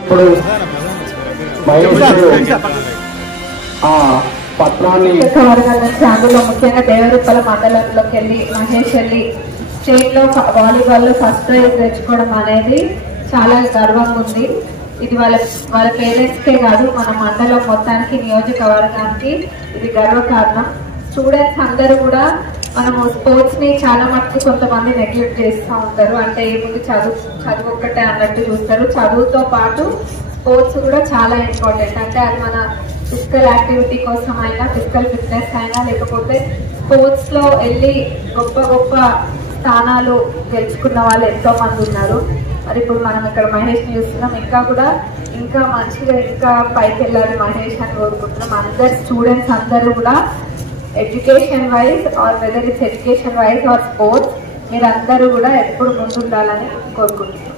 ఇప్పుడు పత్రాన్ని అందులో ముఖ్యంగా దేవరూపల మండలంలోకి వెళ్ళి మహేష్ వెళ్ళి స్టేట్ లో వాలీబాల్ లో ఫస్ట్ ప్రైజ్ తెచ్చుకోవడం అనేది చాలా గర్వంగా ఉంది. ఇది వాళ్ళ పేరెంట్స్ కే కాదు, మన మండలం మొత్తానికి నియోజకవర్గానికి ఇది గర్వకారణం. స్టూడెంట్స్ అందరూ కూడా మనము స్పోర్ట్స్ ని చాలా మటుకు కొంతమంది నెగ్లెక్ట్ చేస్తూ ఉంటారు. అంటే ఏముంది చదువు ఒక్కటే అన్నట్టు చూస్తారు. చదువుతో పాటు స్పోర్ట్స్ కూడా చాలా ఇంపార్టెంట్. అంటే అది మన ఫిజికల్ యాక్టివిటీ కోసం అయినా, ఫిజికల్ ఫిట్నెస్ అయినా, లేకపోతే స్పోర్ట్స్ లో వెళ్ళి గొప్ప గొప్ప స్థానాలు గెలుచుకున్న వాళ్ళు ఎంతో మంది ఉన్నారు. మరి ఇప్పుడు మనం ఇక్కడ మహేష్ ని చూస్తున్నాం. ఇంకా మంచిగా ఇంకా పైకి వెళ్ళాలి మహేష్ అని కోరుకుంటున్నాం. అందరు స్టూడెంట్స్ అందరూ కూడా education wise or whether it's education wise or sports మీరందరూ కూడా ఎప్పుడు ముందుండాలని కోరుకుంటున్నాం.